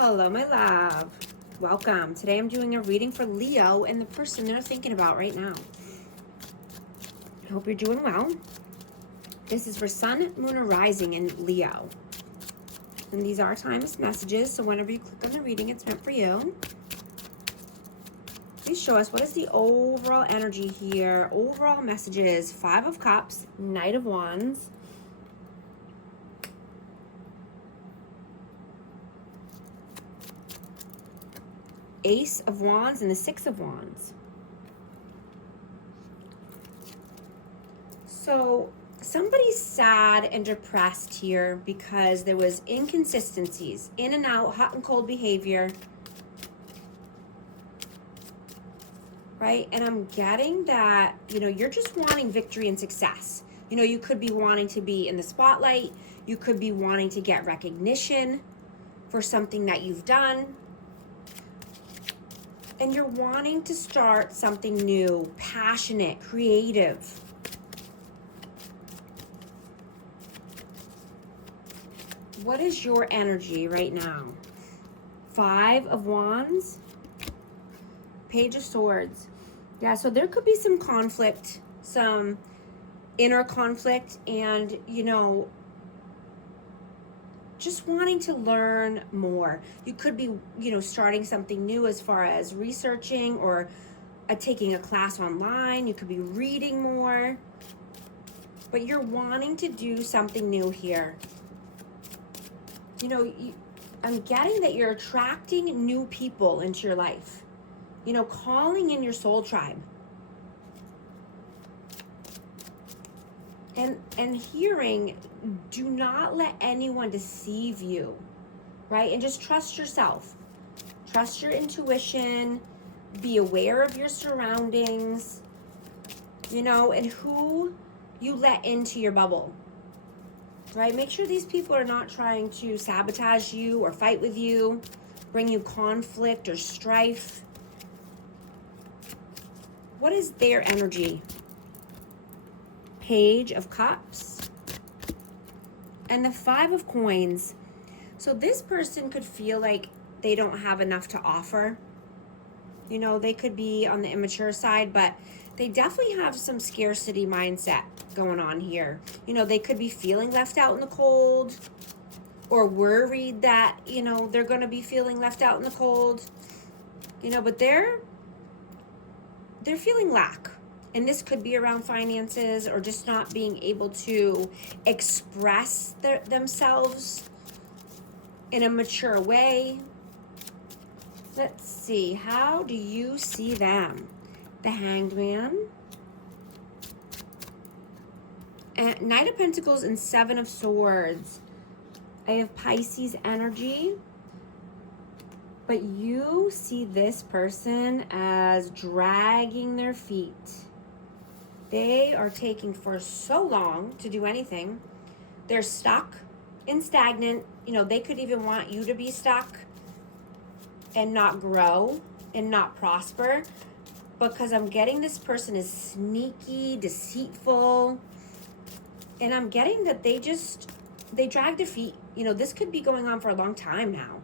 Hello, my love. Welcome. Today I'm doing a reading for Leo and the person they're thinking about right now. I hope you're doing well. This is for Sun, Moon, or Rising in Leo. And these are timeless messages, so whenever you click on the reading, it's meant for you. Please show us, what is the overall energy here? Overall messages: Five of Cups, Knight of Wands, Ace of Wands, and the Six of Wands. So somebody's sad and depressed here because there was inconsistencies, in and out, hot and cold behavior, right? And I'm getting that, you're just wanting victory and success. You could be wanting to be in the spotlight. You could be wanting to get recognition for something that you've done. And you're wanting to start something new, passionate, creative. What is your energy right now? Five of Wands, Page of Swords. Yeah, so there could be some conflict, some inner conflict, and, just wanting to learn more. You could be, starting something new as far as researching or taking a class online. You could be reading more, but you're wanting to do something new here. I'm getting that you're attracting new people into your life, calling in your soul tribe. And hearing, do not let anyone deceive you, right? And just trust yourself. Trust your intuition. Be aware of your surroundings, and who you let into your bubble, right? Make sure these people are not trying to sabotage you or fight with you, bring you conflict or strife. What is their energy? Page of Cups and the Five of Coins. So this person could feel like they don't have enough to offer. They could be on the immature side, but they definitely have some scarcity mindset going on here. They could be feeling left out in the cold, or worried that, they're going to be feeling left out in the cold. But they're feeling lack. And this could be around finances or just not being able to express themselves in a mature way. Let's see. How do you see them? The Hanged Man. And Knight of Pentacles and Seven of Swords. I have Pisces energy. But you see this person as dragging their feet. They are taking for so long to do anything. They're stuck and stagnant. They could even want you to be stuck and not grow and not prosper, because I'm getting this person is sneaky, deceitful, and I'm getting that they drag their feet. This could be going on for a long time now.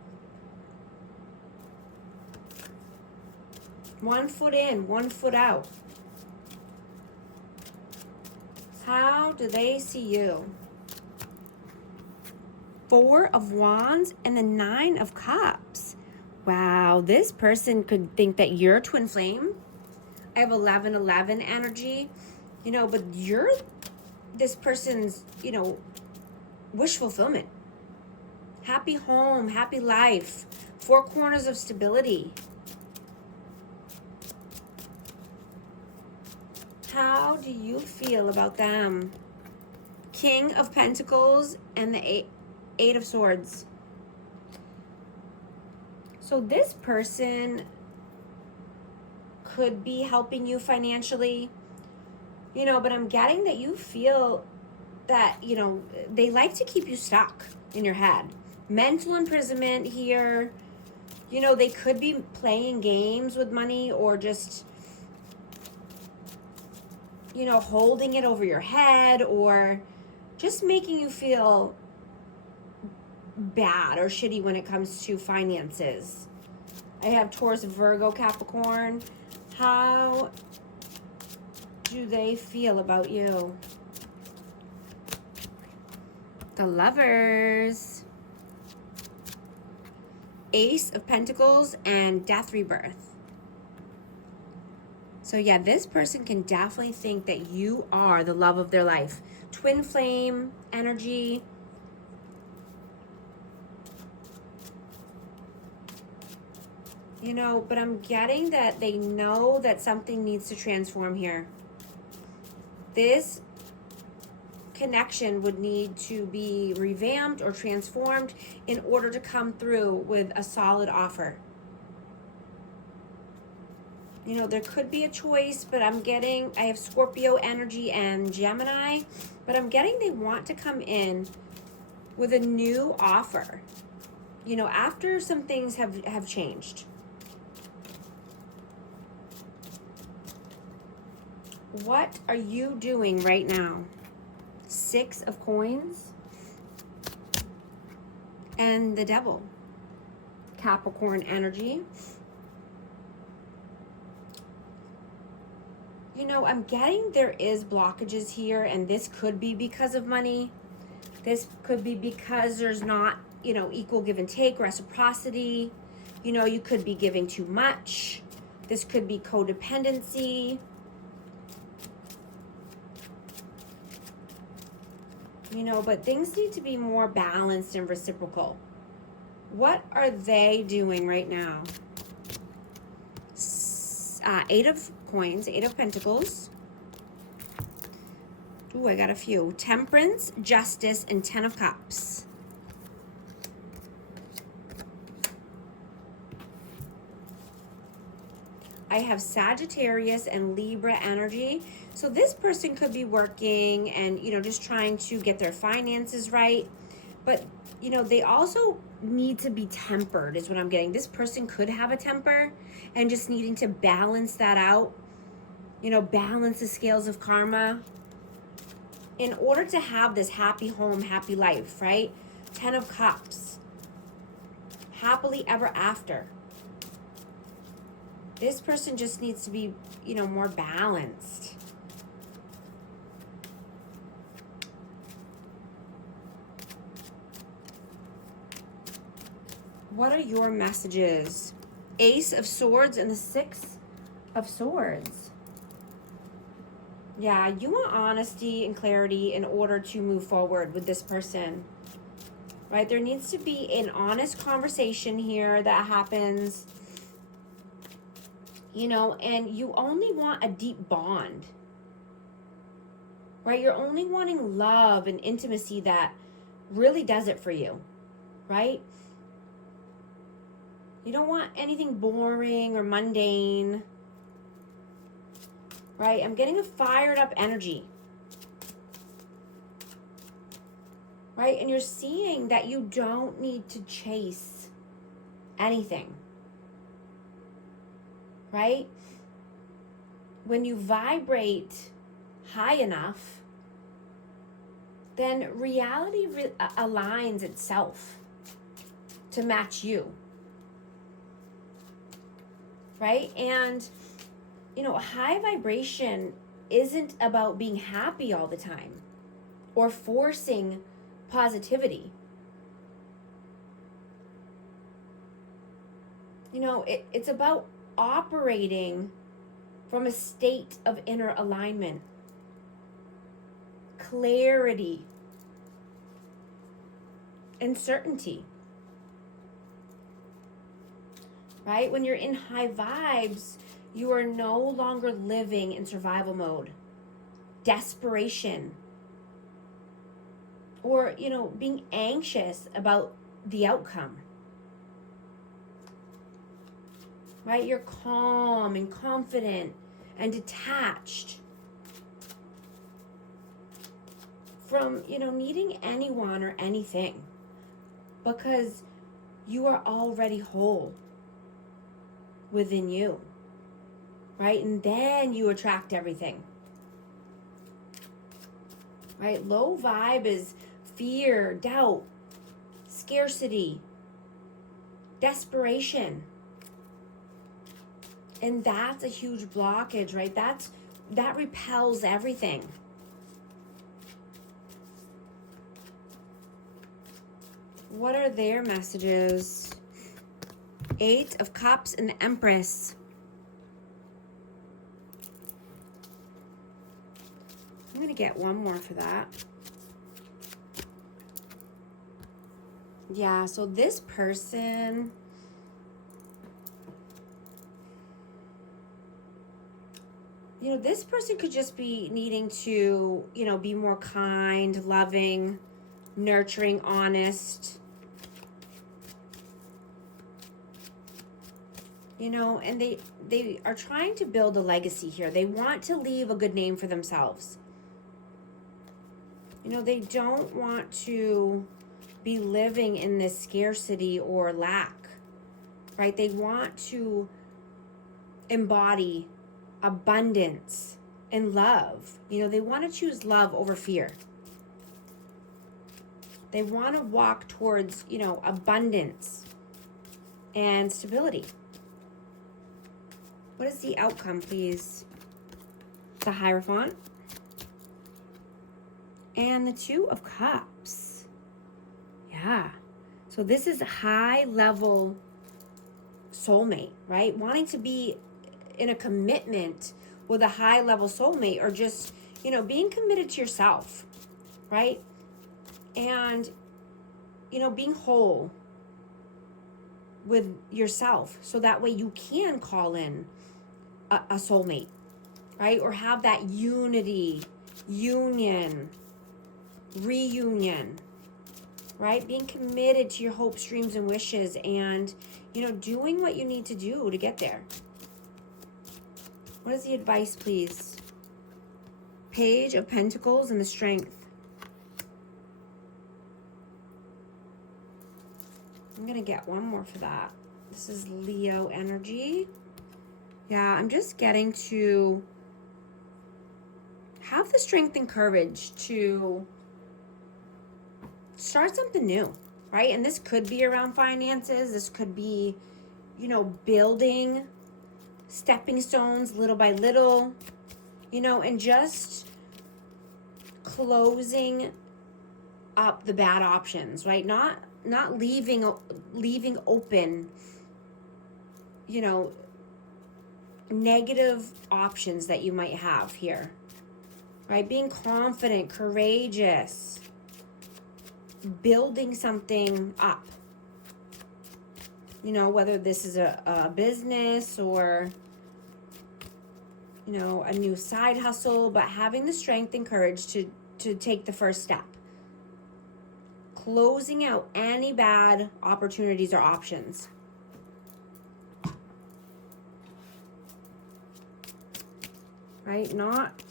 One foot in, one foot out. How do they see you? Four of Wands and the Nine of Cups. Wow, this person could think that you're twin flame. I have 11-11 energy, but you're this person's, wish fulfillment. Happy home, happy life, four corners of stability. How do you feel about them? King of Pentacles and the Eight of Swords. So this person could be helping you financially, but I'm getting that you feel that, they like to keep you stuck in your head. Mental imprisonment here. They could be playing games with money or just, holding it over your head, or just making you feel bad or shitty when it comes to finances. I have Taurus, Virgo, Capricorn. How do they feel about you? The Lovers. Ace of Pentacles and Death Rebirth. So yeah, this person can definitely think that you are the love of their life. Twin flame energy. You know, but I'm getting that they know that something needs to transform here. This connection would need to be revamped or transformed in order to come through with a solid offer. You know, there could be a choice, but I'm getting, I have Scorpio energy and Gemini, but I'm getting they want to come in with a new offer, you know, after some things have changed. What are you doing right now? Six of Coins and the Devil. Capricorn energy. You know, I'm getting there is blockages here, and this could be because of money. This could be because there's not, you know, equal give and take, reciprocity. You know, you could be giving too much. This could be codependency. You know, but things need to be more balanced and reciprocal. What are they doing right now? Eight of Coins, Eight of Pentacles. Ooh, I got a few. Temperance, Justice, and Ten of Cups. I have Sagittarius and Libra energy. So this person could be working and, you know, just trying to get their finances right. But, you know, they also need to be tempered is what I'm getting. This person could have a temper and just needing to balance that out. You know, balance the scales of karma in order to have this happy home, happy life, right? Ten of Cups. Happily ever after. This person just needs to be, you know, more balanced. What are your messages? Ace of Swords and the Six of Swords. Yeah, you want honesty and clarity in order to move forward with this person. Right? There needs to be an honest conversation here that happens. You know, and you only want a deep bond. Right? You're only wanting love and intimacy that really does it for you. Right? You don't want anything boring or mundane. Right? I'm getting a fired up energy. Right? And you're seeing that you don't need to chase anything. Right? When you vibrate high enough, then reality aligns itself to match you. Right? And, you know, high vibration isn't about being happy all the time or forcing positivity. You know, it's about operating from a state of inner alignment, clarity, and certainty. Right? When you're in high vibes, you are no longer living in survival mode, desperation, or, you know, being anxious about the outcome. Right? You're calm and confident and detached from, you know, needing anyone or anything, because you are already whole within you. Right? And then you attract everything. Right? Low vibe is fear, doubt, scarcity, desperation. And that's a huge blockage, right? That repels everything. What are their messages? 8 of Cups and the Empress. I'm going to get one more for that. Yeah, so this person, you know, this person could just be needing to, you know, be more kind, loving, nurturing, honest. You know, and they are trying to build a legacy here. They want to leave a good name for themselves. You know, they don't want to be living in this scarcity or lack, right? They want to embody abundance and love. You know, they want to choose love over fear. They want to walk towards, you know, abundance and stability. What is the outcome, please? The Hierophant. And the 2 of Cups. Yeah. So this is a high-level soulmate, right? Wanting to be in a commitment with a high-level soulmate, or just, you know, being committed to yourself, right? And, you know, being whole with yourself, so that way you can call in a soulmate, right? Or have that unity, union, reunion, right? Being committed to your hopes, dreams, and wishes, and, you know, doing what you need to do to get there. What is the advice, please? Page of Pentacles and the Strength. I'm going to get one more for that. This is Leo energy. Yeah, I'm just getting to have the strength and courage to start something new, right? And this could be around finances. This could be, you know, building stepping stones little by little, you know, and just closing up the bad options, right? Not leaving open, you know, negative options that you might have here, right? Being confident, courageous, building something up, you know, whether this is a business or, you know, a new side hustle, but having the strength and courage to take the first step. Closing out any bad opportunities or options. Right? Not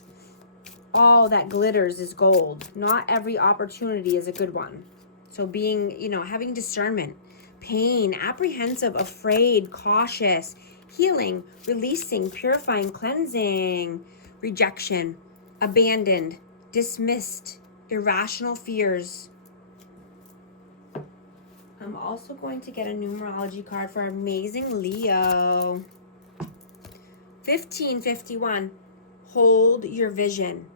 all that glitters is gold. Not every opportunity is a good one. So being, you know, having discernment, pain, apprehensive, afraid, cautious, healing, releasing, purifying, cleansing, rejection, abandoned, dismissed, irrational fears. I'm also going to get a numerology card for amazing Leo. 1551. Hold your vision.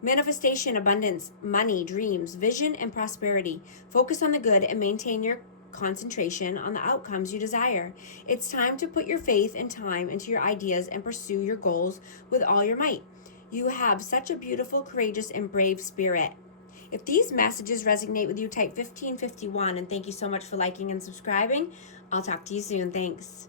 Manifestation, abundance, money, dreams, vision, and prosperity. Focus on the good and maintain your concentration on the outcomes you desire. It's time to put your faith and time into your ideas and pursue your goals with all your might. You have such a beautiful, courageous, and brave spirit. If these messages resonate with you, type 1551, and thank you so much for liking and subscribing. I'll talk to you soon. Thanks.